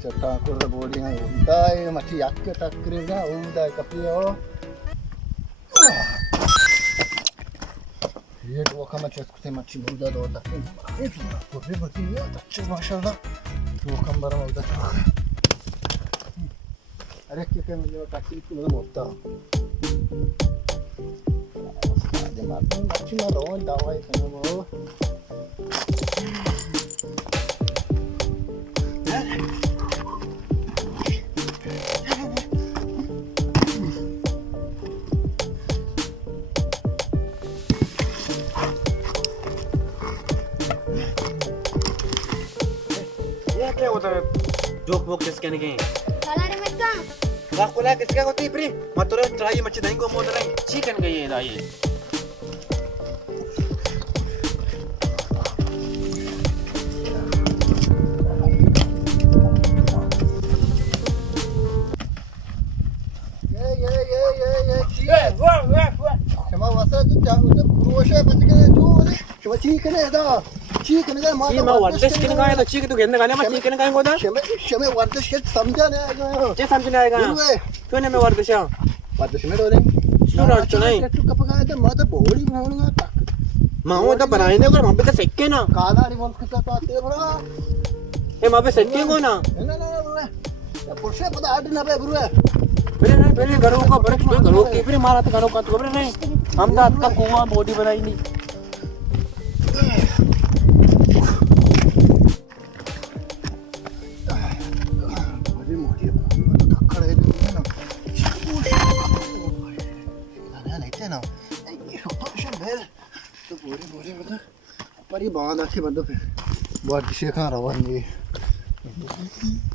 चटाकुर बोली है उड़ाए मच्छी याक के टक्करे ना उड़ाए कपियो ये तो वहाँ मच्छी कुछ मच्छी बहुत ज़्यादा होता है ये तो भी बची है अच्छे माशाल्लाह तो कम बड़ा होता है अरे क्या मुझे टक्करी तो मतलब होता आज मारते मच्छी ना रोन दवाई करना वो क्या होता है जोक वोक किसके नहीं Salari mereka. वाकुला किसका होती है प्री मतुरा ट्राई मच्छी नहीं को मोड़ रही चिकन गई है दाई ये cuma wasa tu jangan tu proses macam ni tu ni cuma chicken ada chicken kan ये मैं वर्देश किन का है तो चिकन तो गेंद गाने में चिकन का है कोदा cuma wardes ke समझा नहीं आएगा जे समझ नहीं आएगा क्यों नहीं मैं वर्देश हूं wardes में तो नहीं क्यों रात तो नहीं तू कब गया था मत बोली बनाऊंगा मां वो तो बनाए नहीं कर मां पे तो सेके ना काला रिवॉल्व के साथ आते हैं बड़ा ए मां पे सेके को ना ना पुरुष पता आड़ ना पे गुरु पहले घरों का बड़े घरों के फिर मारा तो घरों का तो खबर नहीं हम दांत का कुआं बॉडी बनाई नहीं बड़ी मोटी धक्का है ना नहीं थे ना ये तो शंभर तो बोरे मतलब पर ये बांध आके मतलब फिर बहुत शेखा रहा है